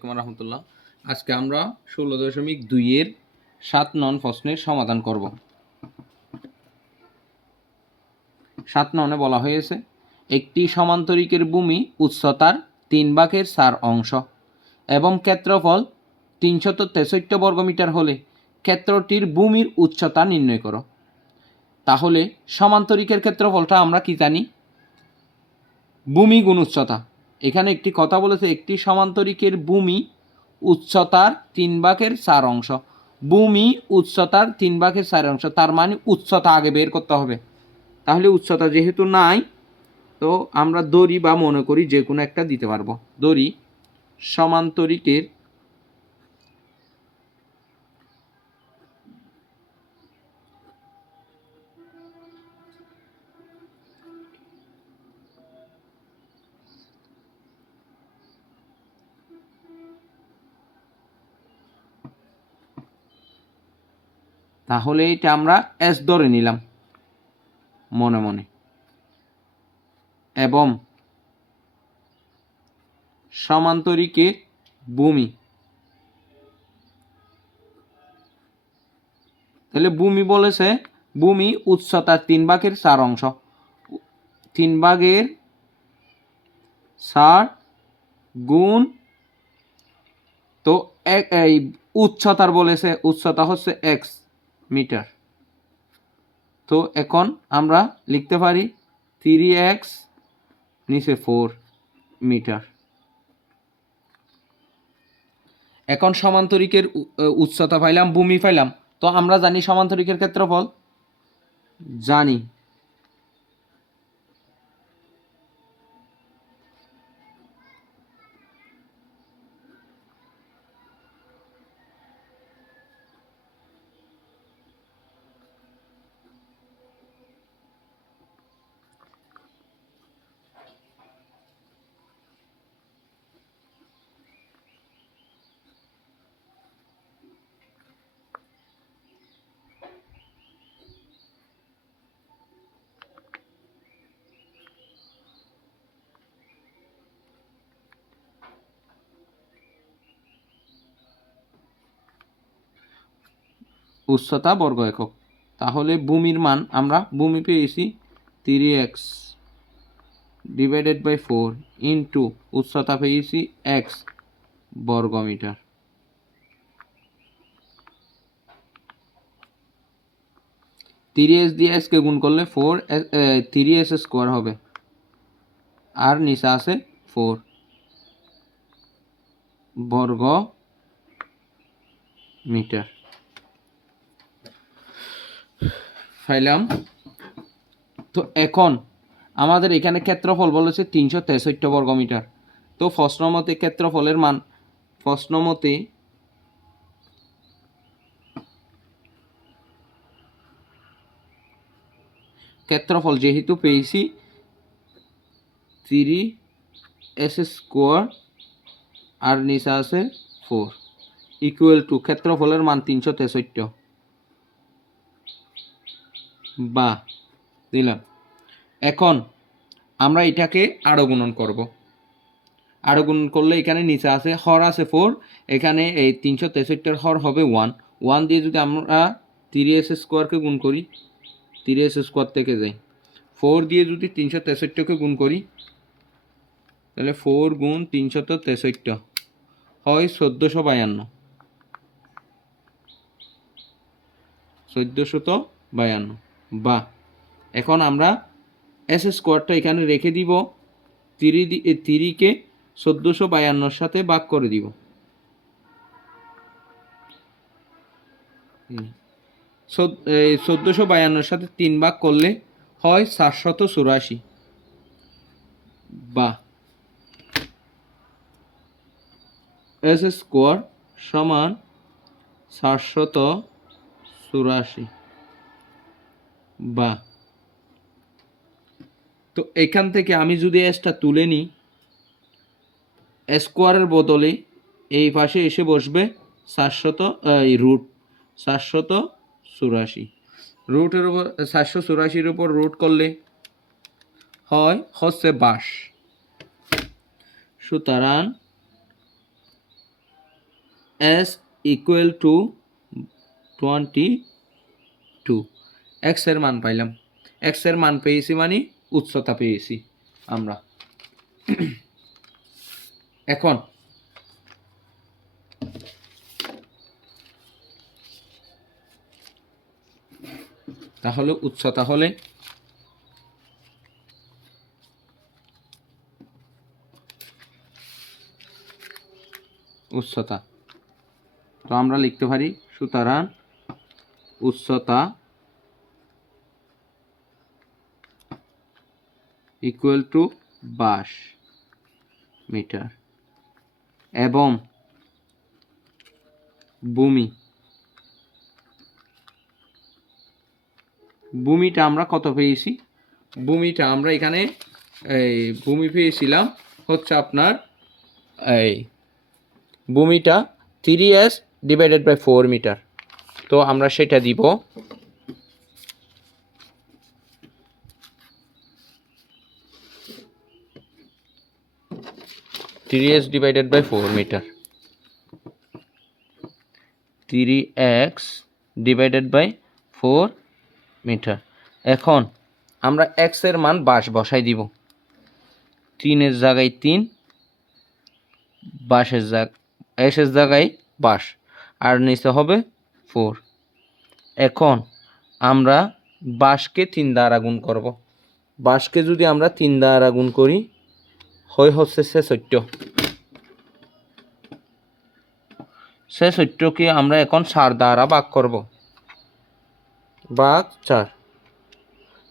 আলাইকুম রহমতুল্লাহ। আজকে আমরা ষোলো দশমিক দুইয়ের সাত নন প্রশ্নের সমাধান করব। সাত ননে বলা হয়েছে, একটি সমান্তরিকের ভূমি উচ্চতার তিন ভাগের চার অংশ এবং ক্ষেত্রফল তিনশত তেষট্টি বর্গমিটার হলে ক্ষেত্রটির ভূমির উচ্চতা নির্ণয় করো। তাহলে সমান্তরিকের ক্ষেত্রফলটা আমরা কি জানি? ভূমি গুণ উচ্চতা। এখানে একটি কথা বলেছে, একটি সমান্তরিকের ভূমি উচ্চতার তিন ভাগের চার অংশ। ভূমি উচ্চতার তিন ভাগের চার অংশ, তার মানে উচ্চতা আগে বের করতে হবে। তাহলে উচ্চতা যেহেতু নাই, তো আমরা দড়ি বা মনে করি যে কোনো একটা দিতে পারব। দড়ি সমান্তরিকের তাহলে এটা আমরা এস ধরে নিলাম, মনে মনে। এবং সমান্তরিকের ভূমি। তাহলে ভূমি বলেছে ভূমি উচ্চতার তিন ভাগের চার অংশ। তিন ভাগের চার গুণ তো এক এই উচ্চতার বলেছে, উচ্চতা হচ্ছে এক্স মিটার। তো এখন আমরা লিখতে পারি থ্রি এক্স নিচে ফোর মিটার। এখন সমান্তরিকের উচ্চতা পাইলাম, ভূমি পাইলাম। তো আমরা জানি সমান্তরিকের ক্ষেত্রফল? জানি। উচ্চতা বর্গ একক। তাহলে ভূমির মান আমরা ভূমি পেয়েছি three X divided by four into উচ্চতা পেয়েছি এক্স বর্গ মিটার থ্রি এস দিয়ে এসকে গুণ করলে ফোর থ্রি এস স্কোয়ার হবে। আর নিচে আছে ফোর বর্গ মিটার ফাইলাম তো এখন আমাদের এখানে ক্ষেত্রফল বলেছে তিনশো তেষট্টি বর্গমিটার। তো প্রশ্ন মতে ক্ষেত্রফলের মান প্রশ্ন ক্ষেত্রফল যেহেতু পেয়েছি থ্রি এস স্কোয়ার আর নিচে আছে ফোর। ইকুয়াল টু ক্ষেত্রফলের মান তিনশো তেষট্টি। বা দিলাম এখন আমরা এটাকে আরও গুণন করব। আরও গুণন করলে এখানে নিচে আছে হর আছে ফোর, এখানে এই তিনশো তেষট্টির হর হবে ওয়ান ওয়ান দিয়ে যদি আমরা তিরি এস স্কোয়ারকে গুণ করি তিরি এস স্কোয়ার থেকে যাই। ফোর দিয়ে যদি তিনশো তেষট্টিকে গুণ করি, তাহলে ফোর গুণ তিনশত তেষট্টি হয় চোদ্দোশো বায়ান্ন। চোদ্দোশত বায়ান্ন। বা এখন আমরা এস স্কোয়ারটা এখানে রেখে দিব তিরি তিরিকে চোদ্দোশো বায়ান্নর সাথে ভাগ করে দিব। চোদ্দোশো বায়ান্নর সাথে তিন ভাগ করলে হয় সাতশত চুরাশি। বা এস স্কোয়ার সমান সাতশত চুরাশি। বা তো এখান থেকে আমি যদি এসটা তুলে নিই স্কোয়ারের বদলে এই পাশে এসে বসবে সাতশত, এই রুট সাতশত চুরাশি। রুটের উপর, সাতশো চুরাশির উপর রুট করলে হয় হচ্ছে বাস সুতরাং s equal to twenty two এক্সের মান পাইলাম। এক্সের মান পেয়েছি মানে উচ্চতা পেয়েছি আমরা। এখন তাহলে উচ্চতা হলে উচ্চতা। তো আমরা লিখতে পারি সুতরাং উচ্চতা ইকুয়াল টু বাস মিটার এবং ভূমি। ভূমিটা আমরা কত পেয়েছি? ভূমিটা আমরা এখানে, এই ভূমি পেয়েছিলাম হচ্ছে আপনার, এই ভূমিটা three s divided by four metre তো আমরা সেটা দিব three s divided by four metre three x divided by four metre এখন আমরা এক্সের মান বাস বসাই দিব। তিনের জায়গায় তিন বাসের জায়গ, এসের জায়গায় বাস আর নিচে হবে ফোর এখন আমরা বাসকে তিন দ্বারা গুণ করব। বাসকে যদি আমরা তিন দ্বারা গুণ করি হয় হচ্ছে ছেষট্ট ছেষট্টকে আমরা এখন সার দ্বারা ভাগ করব ভাগ চার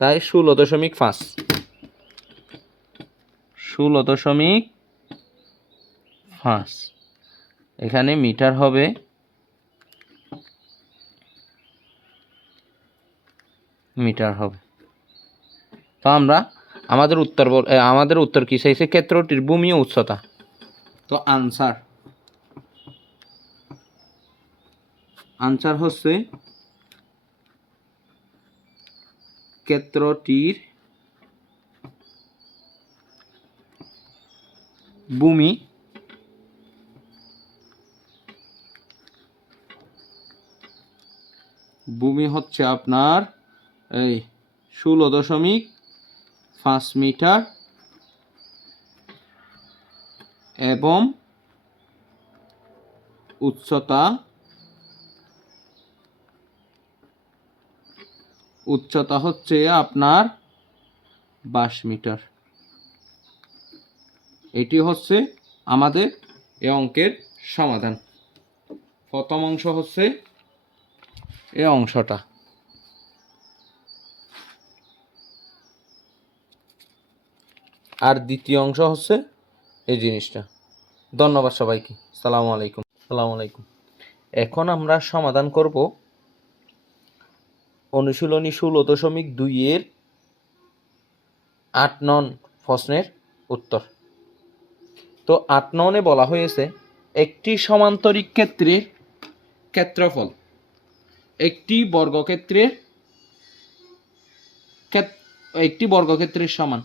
তাই ষোলো দশমিক পাঁচ। ষোলো দশমিক পাঁচ। এখানে মিটার হবে মিটার হবে। তো আমরা আমাদের উত্তর আমাদের উত্তর কি? চাইছে ক্ষেত্রটির ভূমি উচ্চতা। তো আনসার আনসার হচ্ছে ক্ষেত্রটির ভূমি ভূমি হচ্ছে আপনার এই ষোলো দশমিক পাঁচ মিটার এবং উচ্চতা উচ্চতা হচ্ছে আপনার বাইশ মিটার। এটি হচ্ছে আমাদের এ অঙ্কের সমাধান। প্রথম অংশ হচ্ছে এ অংশটা। আর দ্বিতীয় অংশ হচ্ছে এই জিনিসটা। ধন্যবাদ সবাইকে। সালামু আলাইকুম। সালামু আলাইকুম। এখন আমরা সমাধান করব অনুশীলনী ষোলো দশমিক দুইয়ের আট নন প্রশ্নের উত্তর। তো আট ননে বলা হয়েছে, একটি সমান্তরিক ক্ষেত্রের ক্ষেত্রফল, একটি বর্গক্ষেত্রের ক্ষেত- একটি বর্গক্ষেত্রের সমান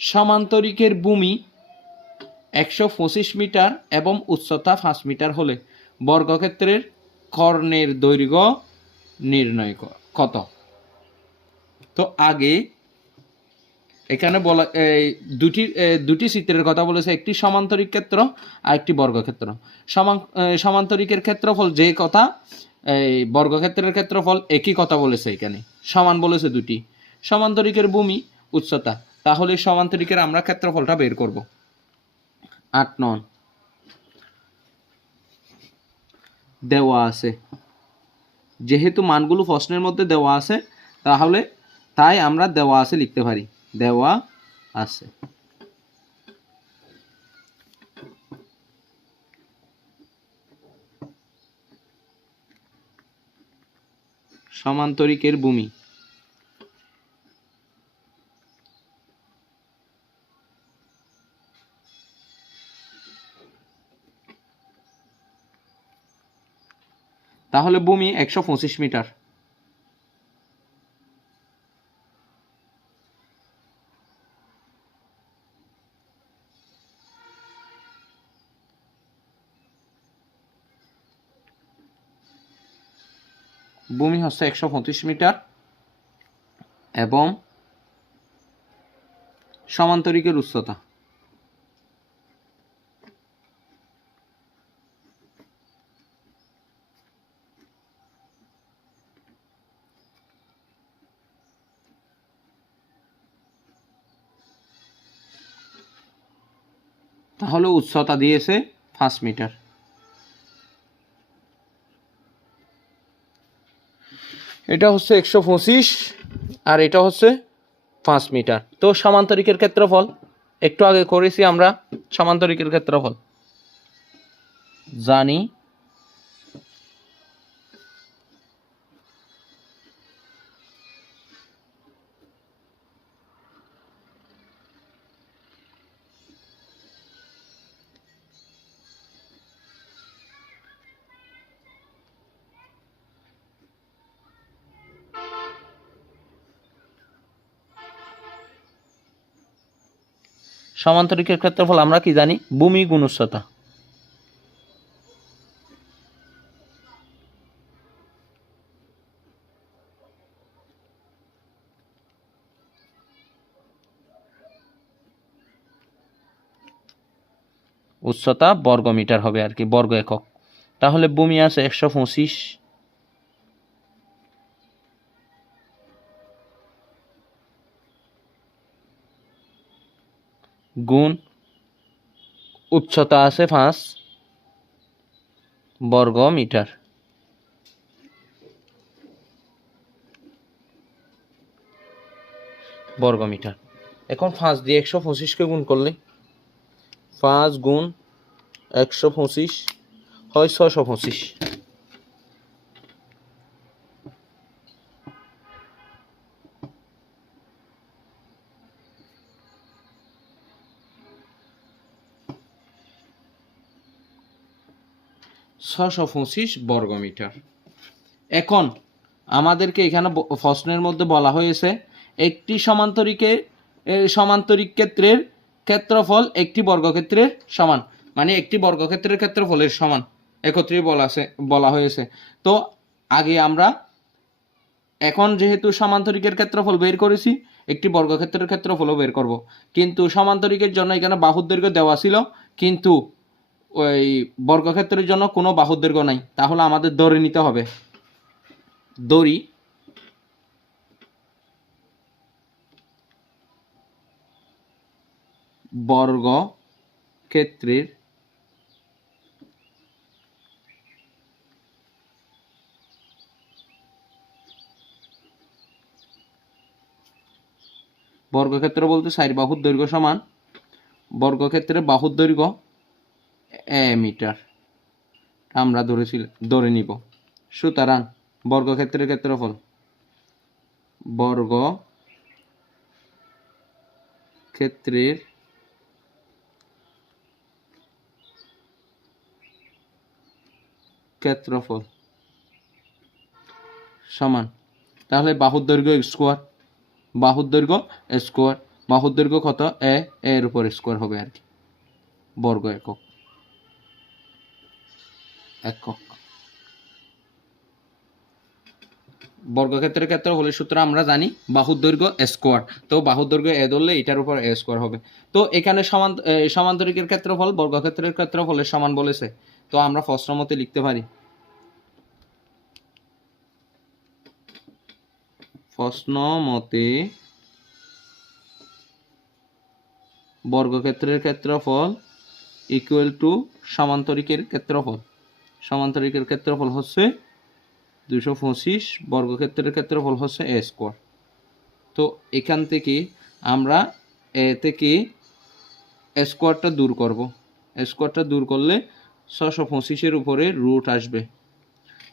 সমান্তরিকের ভূমি একশো পঁচিশ মিটার এবং উচ্চতা পাঁচ মিটার হলে বর্গক্ষেত্রের কর্ণের দৈর্ঘ্য নির্ণয় কত? তো আগে এখানে বলা, এই দুটি দুটি চিত্রের কথা বলেছে, একটি সমান্তরিক ক্ষেত্র আর একটি বর্গক্ষেত্র। সমান্তরিকের ক্ষেত্রফল যে কথা, এই বর্গক্ষেত্রের ক্ষেত্রফল একই কথা বলেছে এখানে। সমান বলেছে দুটি। সমান্তরিকের ভূমি, উচ্চতা। তাহলে সমান্তরিকের আমরা ক্ষেত্রফলটা বের করব। আট নন দেওয়া আছে। যেহেতু মানগুলো প্রশ্নের মধ্যে দেওয়া আছে, তাহলে তাই আমরা দেওয়া আছে লিখতে পারি। দেওয়া আছে। সমান্তরিকের ভূমি। তাহলে ভূমি একশো পঁচিশ মিটার। ভূমি হচ্ছে একশো পঁচিশ মিটার এবং সমান্তরিকের উচ্চতা। তাহলে উচ্চতা দিয়েছে পাঁচ মিটার। এটা হচ্ছে একশো পঁচিশ আর এটা হচ্ছে পাঁচ মিটার। তো সমান্তরিকের ক্ষেত্রফল, একটু আগে করেছি আমরা সমান্তরিকের ক্ষেত্রফল। জানি সমান্তরিকের ক্ষেত্রফল আমরা কি জানি? ভূমি গুণ উচ্চতা উচ্চতা বর্গ মিটার হবে আর কি, বর্গ একক। তাহলে ভূমি আছে একশো পঁচিশ। গুণ, উচ্চতা আছে পাঁচ বর্গ মিটার। বর্গ মিটার। এখন পাঁচ দিয়ে একশো পঁচিশকে গুণ করলে পাঁচ গুণ একশো পঁচিশ হয় ছশো পঁচিশ। ছশো পঁচিশ বর্গমিটার। এখন আমাদেরকে এখানে প্রশ্নের মধ্যে বলা হয়েছে, একটি সমান্তরিকে সমান্তরিক ক্ষেত্রের ক্ষেত্রফল একটি বর্গক্ষেত্রের সমান। মানে একটি বর্গক্ষেত্রের ক্ষেত্রফলের সমান, একত্রে বলা আছে, বলা হয়েছে। তো আগে আমরা এখন যেহেতু সমান্তরিকের ক্ষেত্রফল বের করেছি, একটি বর্গক্ষেত্রের ক্ষেত্রফলও বের করব। কিন্তু সমান্তরিকের জন্য এখানে বাহুর দেওয়া ছিল, কিন্তু ওই বর্গক্ষেত্রের জন্য কোনো বাহুর দৈর্ঘ্য নাই। তাহলে আমাদের দড়ি নিতে হবে। দড়ি বর্গ ক্ষেত্রের বর্গক্ষেত্র বলতে চার বাহুর দৈর্ঘ্য সমান। বর্গক্ষেত্রে বাহুর দৈর্ঘ্য এ মিটার। আমরা ধরেছিল, ধরে নিব। সুতরাং বর্গক্ষেত্রের ক্ষেত্রফল। বর্গ ক্ষেত্রের ক্ষেত্রফল সমান। তাহলে বাহুর দৈর্ঘ্য স্কোয়ার বাহুর দৈর্ঘ্য স্কোয়ার বাহুর দৈর্ঘ্য কত? এ এর উপর স্কোয়ার হবে আর কি। বর্গ একক। একক। বর্গক্ষেত্রের ক্ষেত্রে হলে সূত্র আমরা জানি বাহুর দৈর্ঘ্য স্কোয়ার তো বাহুর দৈর্ঘ্য এ ধরলে এটার উপর এ স্কোয়ার হবে। তো এখানে সমান সমান্তরিকের ক্ষেত্রফল বর্গক্ষেত্রের ক্ষেত্রফলের সমান বলেছে। তো আমরা প্রশ্ন মতে লিখতে পারি। প্রশ্ন মতে বর্গক্ষেত্রের ক্ষেত্রফল ইকুয়াল টু সমান্তরিকের ক্ষেত্রফল। সমান্তরিকের ক্ষেত্রফল হচ্ছে দুশো পঁচিশ, বর্গক্ষেত্রের ক্ষেত্রফল হচ্ছে এ স্কোয়ার তো এখান থেকে আমরা এ থেকে স্কোয়ারটা দূর করব। স্কোয়ারটা দূর করলে ছশো পঁচিশের উপরে রুট আসবে।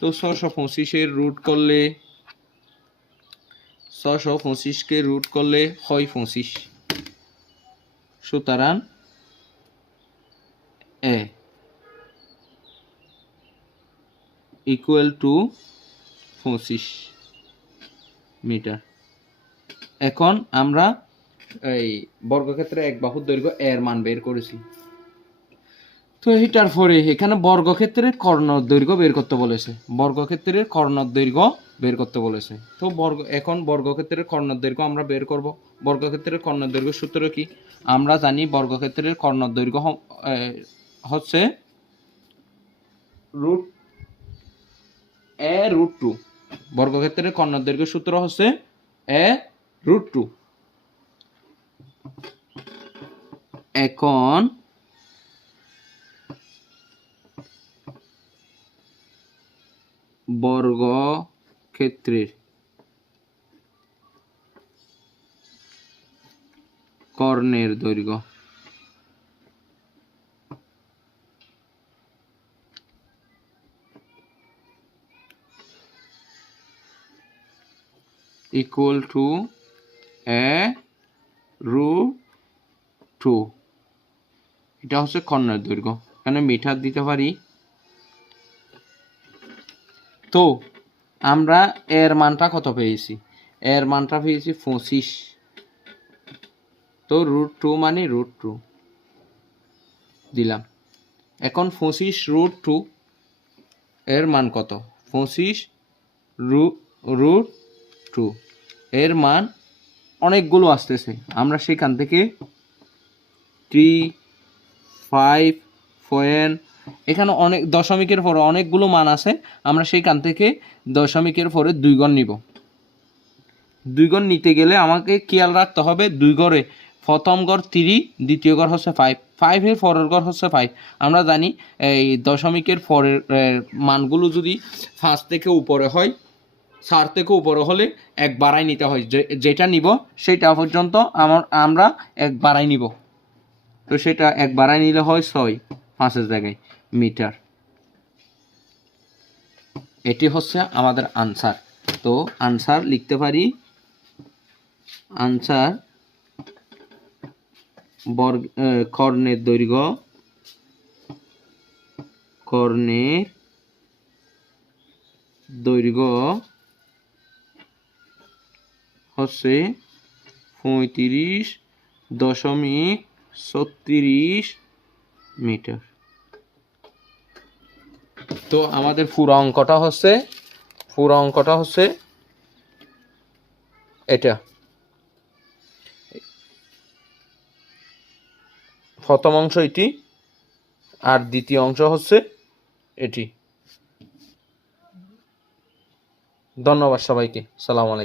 তো ছশো পঁচিশের রুট করলে ছশো পঁচিশকে রুট করলে হয় পঁচিশ। সুতরাং এ ইকুয়াল টু পঁচিশ মিটার এখন আমরা এই বর্গক্ষেত্রে এক বাহুর দৈর্ঘ্য এর মান বের করেছি। তো এটার পরে এখানে বর্গক্ষেত্রের কর্ণ দৈর্ঘ্য বের করতে বলেছে। বর্গক্ষেত্রের কর্ণ দৈর্ঘ্য বের করতে বলেছে। তো বর্গ, এখন বর্গক্ষেত্রের কর্ণ দৈর্ঘ্য আমরা বের করব। বর্গক্ষেত্রের কর্ণ দৈর্ঘ্য সূত্র কি? আমরা জানি বর্গক্ষেত্রের কর্ণ দৈর্ঘ্য হচ্ছে রুট এ রুট টু। বর্গক্ষেত্রের কর্ণ দৈর্ঘ্য সূত্র হচ্ছে এ রুট টু। এখন বর্গ ক্ষেত্রের কর্ণের দৈর্ঘ্য। Equal to a root 2 এটা হচ্ছে কর্ণের দৈর্ঘ্য। এখানে মিটার দিতে পারি। তো, আমরা এর মানটা কত পেয়েছি? এর মানটা পেয়েছি পঁচিশ। তো রুট টু মানে রুট টু দিলাম। এখন পঁচিশ রুট টু এর মান কত? পঁচিশ রুট টু এর মান অনেকগুলো আসতেছে। আমরা সেখান থেকে থ্রি ফাইভ পয়েন্ট এখানে অনেক দশমিকের পরে অনেকগুলো মান আছে। আমরা সেইখান থেকে দশমিকের পরে দুই গণ নিব। দুই গণ নিতে গেলে আমাকে খেয়াল রাখতে হবে, দুই গড়ে প্রথম গড় থ্রি দ্বিতীয় গড় হচ্ছে ফাইভ ফাইভের পরের গড় হচ্ছে ফাইভ আমরা জানি এই দশমিকের পরের মানগুলো যদি ফার্স্ট থেকে উপরে হয় চার থেকে উপরে হলে এক বাড়াই নিতে হয়। যেটা নিব সেটা পর্যন্ত আমার, আমরা এক বাড়াই নিব। তো সেটা এক বাড়াই নিলে হয় ছয় পাঁচের জায়গায় মিটার। এটি হচ্ছে আমাদের আনসার। তো আনসার লিখতে পারি। আনসার বর্গ কর্ণের দৈর্ঘ্য। কর্ণের দৈর্ঘ্য হচ্ছে পঁয়ত্রিশ দশমিক ছত্রিশ মিটার। তো আমাদের পুরো অঙ্কটা হচ্ছে, পুরো অঙ্কটা হচ্ছে এটা। প্রথম অংশ এটি, আর দ্বিতীয় অংশ হচ্ছে এটি। ধন্যবাদ সবাইকে, সালাম আলাইকুম।